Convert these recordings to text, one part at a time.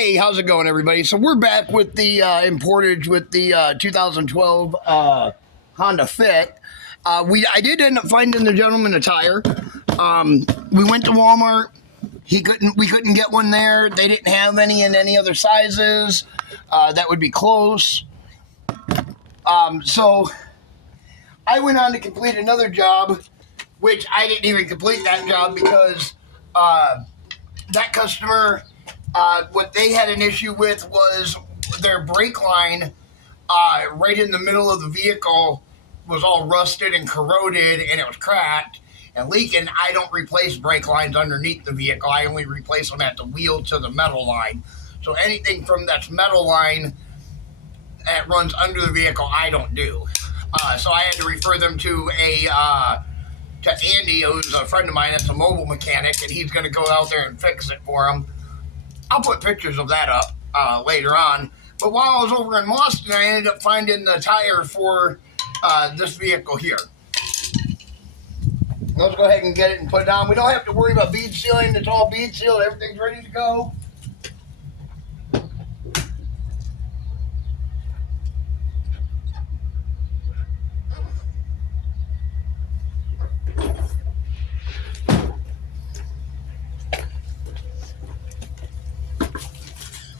Hey, how's it going, everybody? So we're back with the in Portage with the 2012 Honda Fit. I did end up finding the gentleman a tire. We went to Walmart. We couldn't get one there. They didn't have any in any other sizes. That would be close. So I went on to complete another job, which I didn't even complete that job because that customer. What they had an issue with was their brake line right in the middle of the vehicle was all rusted and corroded, and it was cracked and leaking. I don't replace brake lines underneath the vehicle. I only replace them at the wheel to the metal line. So anything from that metal line that runs under the vehicle, I don't do. So I had to refer them to Andy, who's a friend of mine that's a mobile mechanic, and he's going to go out there and fix it for them. I'll put pictures of that up later on. But while I was over in Mauston, I ended up finding the tire for this vehicle here. Let's go ahead and get it and put it on. We don't have to worry about bead sealing. It's all bead sealed. Everything's ready to go.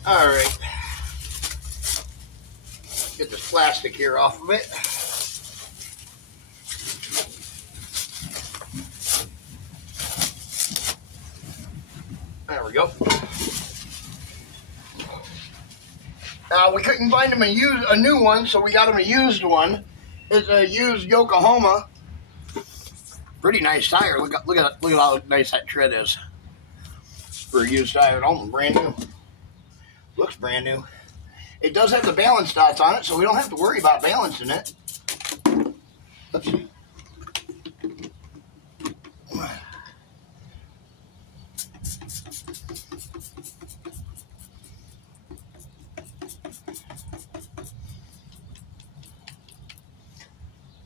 All right, get this plastic here off of it. There we go. We couldn't find him a new one, so we got him a used one. It's a used Yokohama. Pretty nice tire. Look at how nice that tread is for a used tire. Almost brand new. Looks brand new. It does have the balance dots on it, so we don't have to worry about balancing it. Let's see.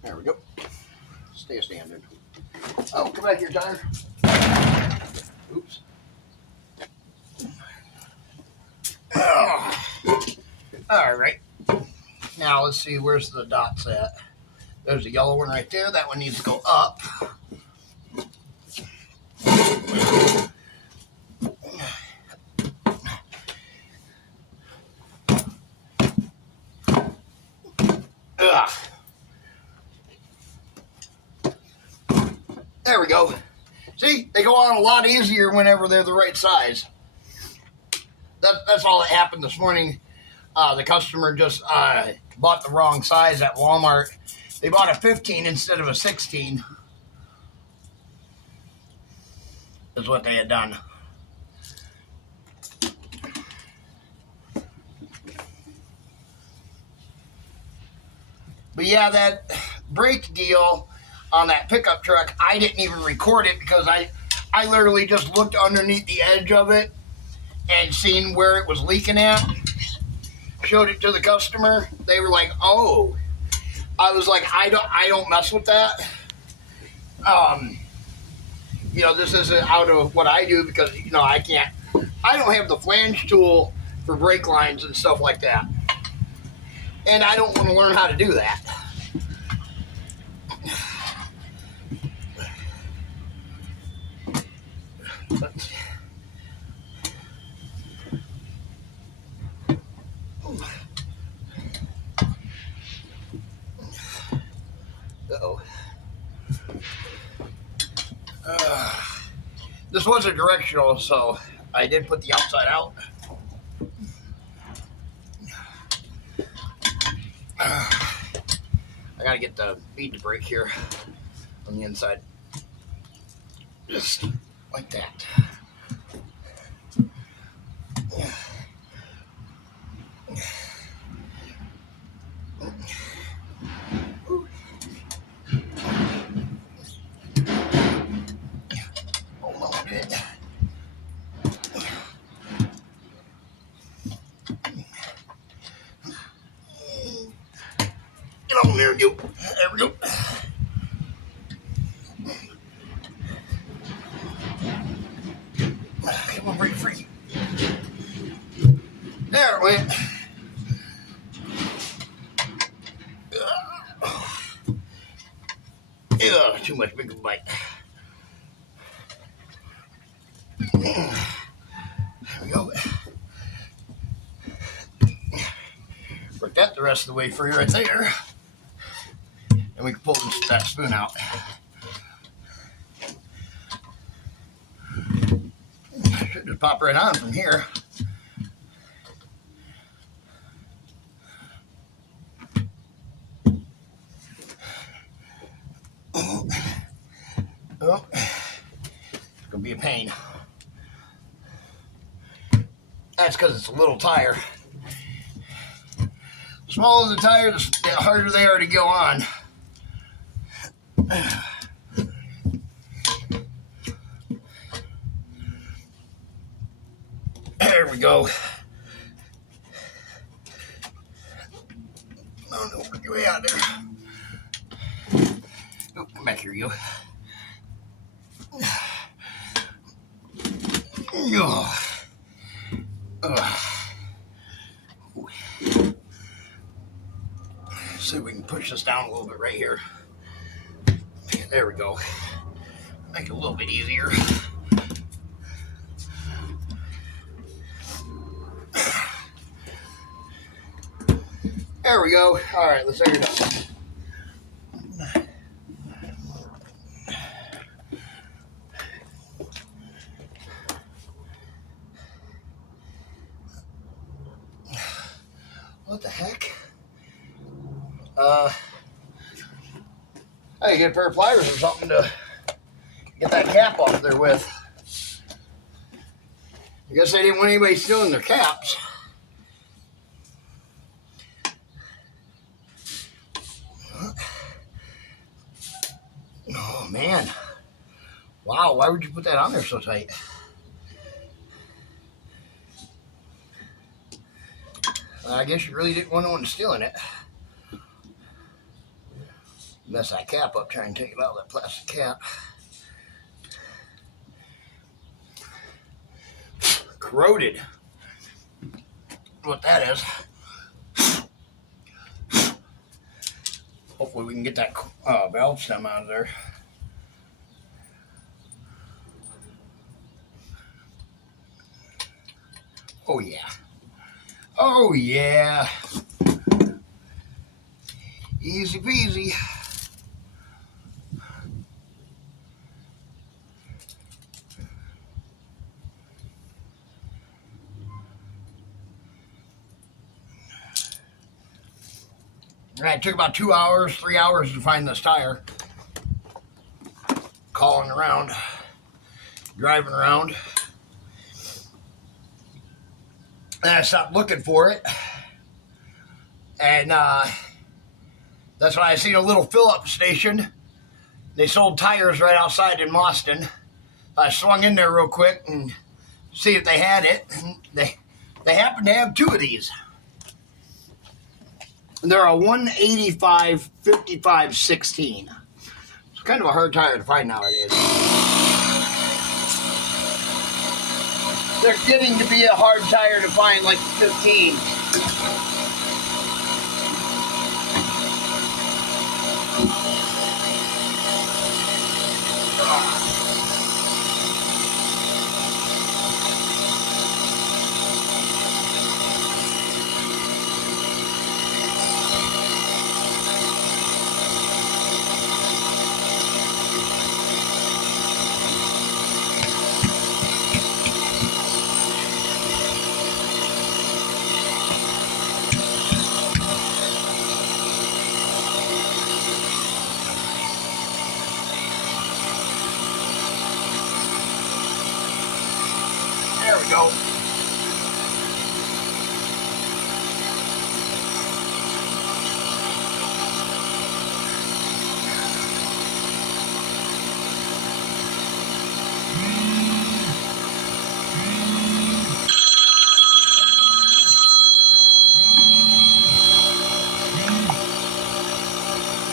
There we go. Stay standard. Oh, come back here, tire. Oops. All right. Now let's see, where's the dots at? There's a yellow one right there. That one needs to go up. Ugh. There we go. See, they go on a lot easier whenever they're the right size. That's all that happened this morning. The customer just bought the wrong size at Walmart. They bought a 15 instead of a 16. Is what they had done. But yeah, that brake deal on that pickup truck, I didn't even record it because I literally just looked underneath the edge of it and seen where it was leaking at. Showed it to the customer. They were like, "Oh." I was like, "I don't mess with that." This isn't out of what I do because I don't have the flange tool for brake lines and stuff like that, and I don't want to learn how to do that. Uh-oh. This was a directional, so I did put the outside out. I gotta get the bead to break here on the inside. Just like that. Get on there, you. There we go. Come on, break free. There it went. Ugh, too much big bite. There we go. Work that the rest of the way free right there. And we can pull that spoon out. Should just pop right on from here. Oh, it's gonna be a pain. That's because it's a little tire. The smaller the tire, the harder they are to go on. There we go. Oh no, get way out there. Oh, come back here, you. Oh. See if we can push this down a little bit right here. There we go. Make it a little bit easier. There we go. All right, let's air it up. What the heck? I get a pair of pliers or something to get that cap off there with. I guess they didn't want anybody stealing their caps. Oh man. Wow, why would you put that on there so tight? I guess you really didn't want no one stealing it. Mess that cap up, try and take it out of that plastic cap. Corroded. What that is. Hopefully we can get that valve stem out of there. Oh yeah. Oh yeah. Easy peasy. It took about 2 hours, 3 hours to find this tire. Calling around, driving around. And I stopped looking for it. And that's when I seen a little fill-up station. They sold tires right outside in Mauston. I swung in there real quick and see if they had it. And they happened to have 2 of these. They're a 185 55 16. It's kind of a hard tire to find nowadays. They're getting to be a hard tire to find, like 15. There we go.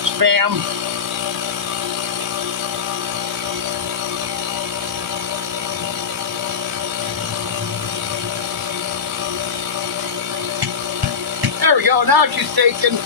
Spam. There we go. Now she's taken.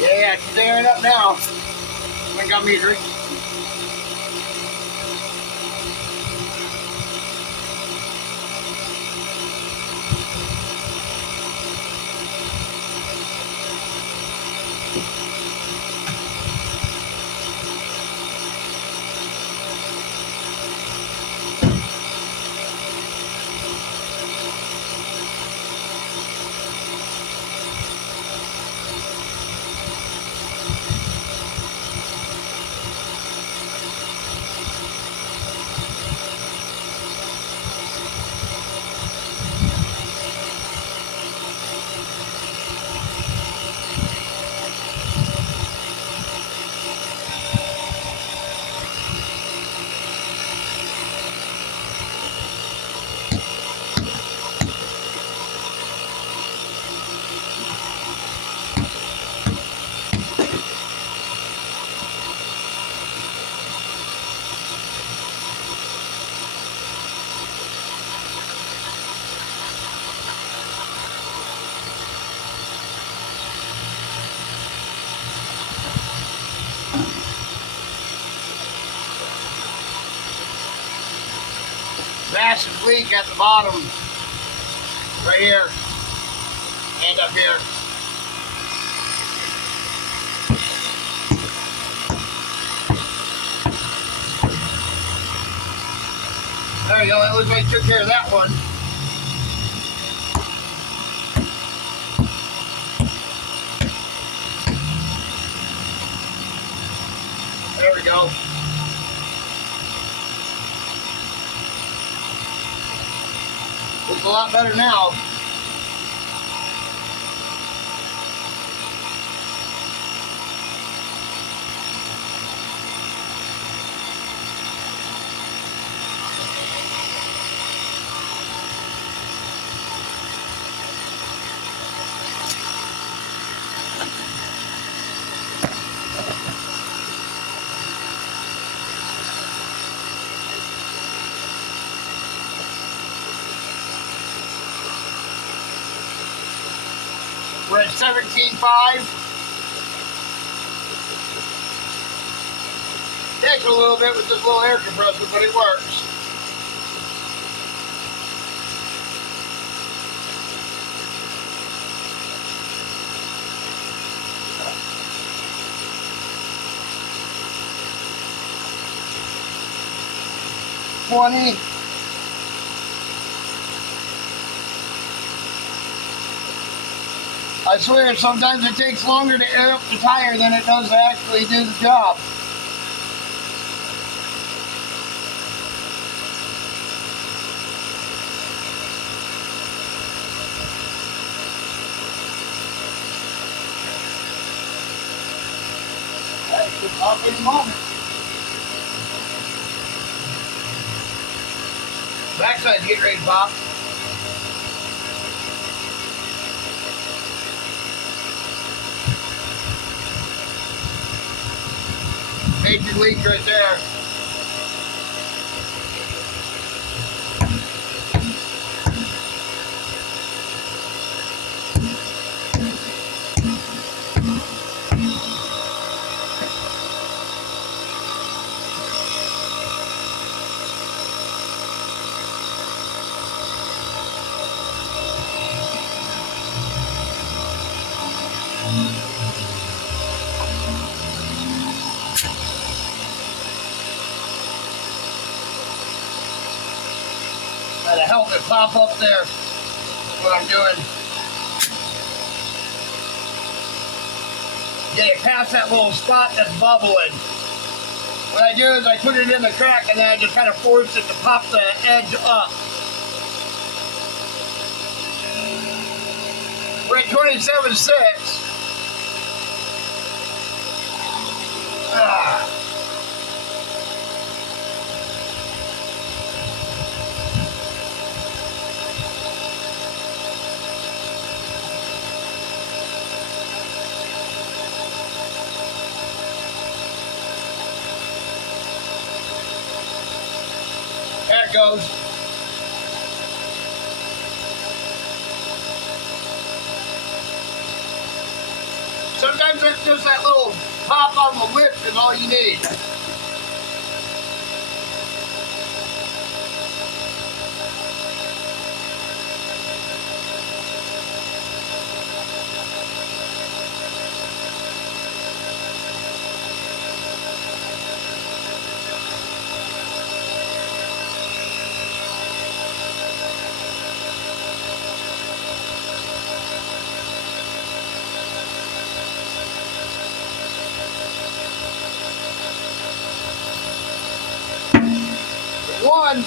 Yeah, she's airing up now. I got me a drink. Massive leak at the bottom, right here, and up here. There we go, it looks like I took care of that one. There we go. Looks a lot better now. We're at 17.5. Takes a little bit with this little air compressor, but it works. $20. I swear, sometimes it takes longer to air up the tire than it does to actually do the job. That should pop any moment. Backside's getting ready to pop. Major leak right there. to help it pop up there. What I'm doing. Get it past that little spot that's bubbling. What I do is I put it in the crack and then I just kind of force it to pop the edge up. We're at 27.6. There it goes. Sometimes it's just that little pop on the whip is all you need. One.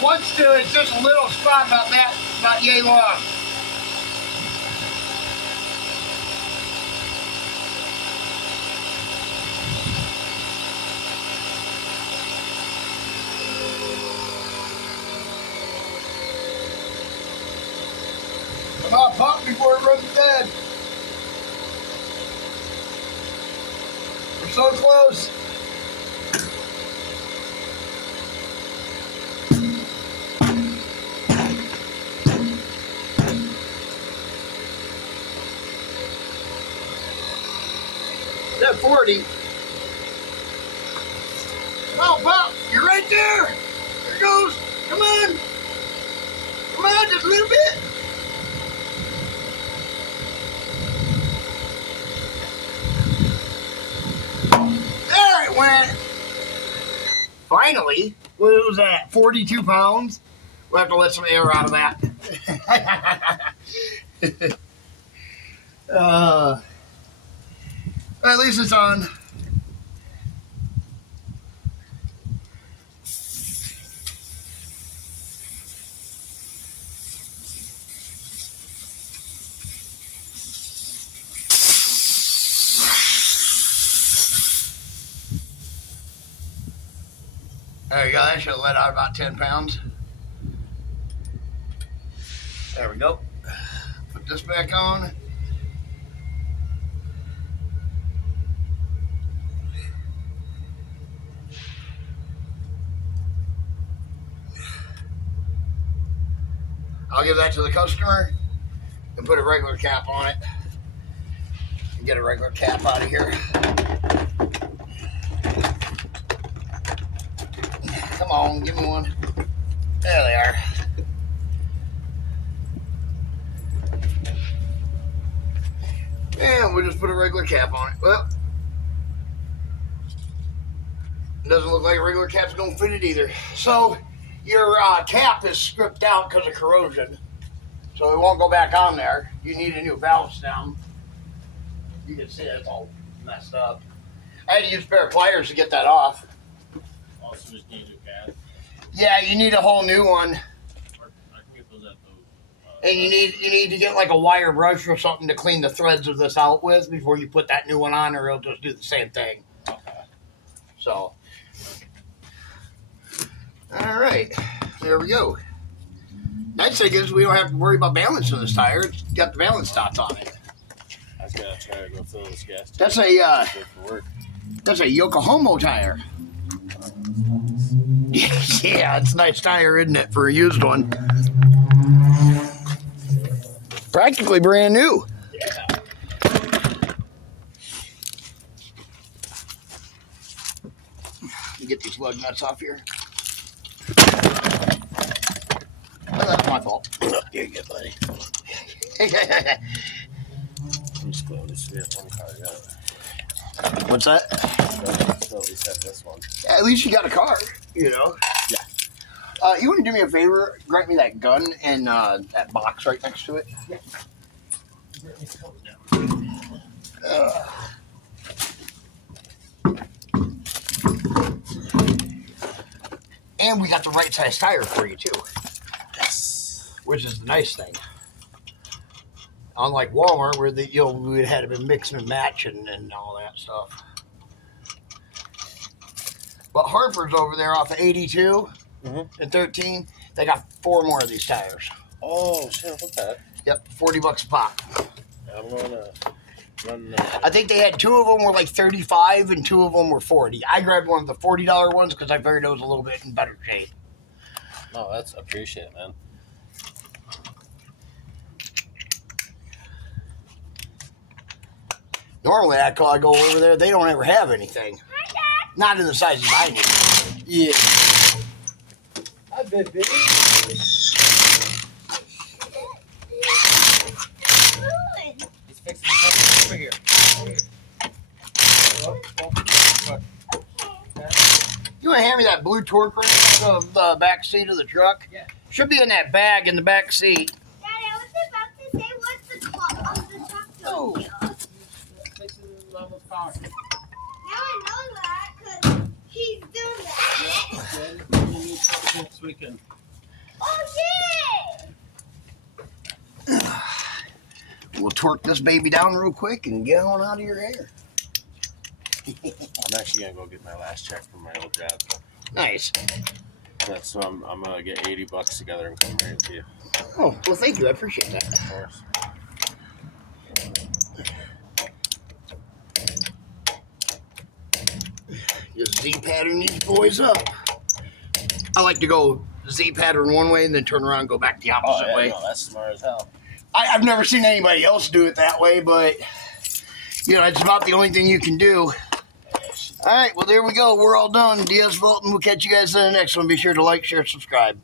Once to it's just a little spot about yay long. Come on, pop before it runs dead. We're so close. At 40. Oh, Pop, you're right there. There it goes. Come on. Come on, just a little bit. There it went. Finally. What was that? 42 pounds? We'll have to let some air out of that. At least it's on. There you go. That should have let out about 10 pounds. There we go. Put this back on. I'll give that to the customer and put a regular cap on it and get a regular cap out of here. Come on, give me one. There they are. And we'll just put a regular cap on it. Well, it doesn't look like a regular cap's gonna fit it either. So your cap is stripped out because of corrosion, so it won't go back on there. You need a new valve stem. You can see it's all messed up. I had to use a pair of pliers to get that off. Also just need a new cap. Yeah, you need a whole new one. I can get those at the. And you need to get like a wire brush or something to clean the threads of this out with before you put that new one on, or it'll just do the same thing. Okay. So, all right, there we go. Nice thing is we don't have to worry about balancing this tire. It's got the balance dots on it. I was gonna try to go fill this gas. That's a Yokohama tire. Yeah, it's a nice tire, isn't it, for a used one? Practically brand new. Yeah. Let me get these lug nuts off here. Oh, that's my fault. Here you go, buddy. I'm just glad this we have one car. Yeah. What's that? So at least have this one. At least you got a car, you know. Yeah. You want to do me a favor? Grant me that gun and that box right next to it. And we got the right size tire for you too. Yes. Which is the nice thing. Unlike Walmart, where we had to be mixing and matching and all that stuff. But Harper's over there off of 82 and 13. They got 4 more of these tires. Oh shit! Okay. Yep, $40 a pop. I'm gonna run. I think they had 2 of them were like 35 and 2 of them were 40. I grabbed one of the $40 ones because I figured it was a little bit in better shape. No, that's appreciate, man. Normally, I go over there. They don't ever have anything. Not in the sizes I need. Yeah. Hi, baby. He's fixing something over here. You want to hand me that blue torque wrench of the back seat of the truck? Yeah. Should be in that bag in the back seat. Daddy, I was about to say what's the clock of the truck Oh. doing? Now I know that because he's doing that. Next weekend. Oh, yeah! We'll torque this baby down real quick and get on out of your hair. I'm actually gonna go get my last check from my old job. Nice. That's so I'm gonna get $80 together and come bring it to you. Oh, well, thank you. I appreciate that. Of course. Just Z-pattern these boys up. I like to go Z-pattern one way and then turn around and go back the opposite way. No, that's smart as hell. I've never seen anybody else do it that way, but, you know, it's about the only thing you can do. All right, well, there we go. We're all done. DS Vaulton. We'll catch you guys in the next one. Be sure to like, share, subscribe.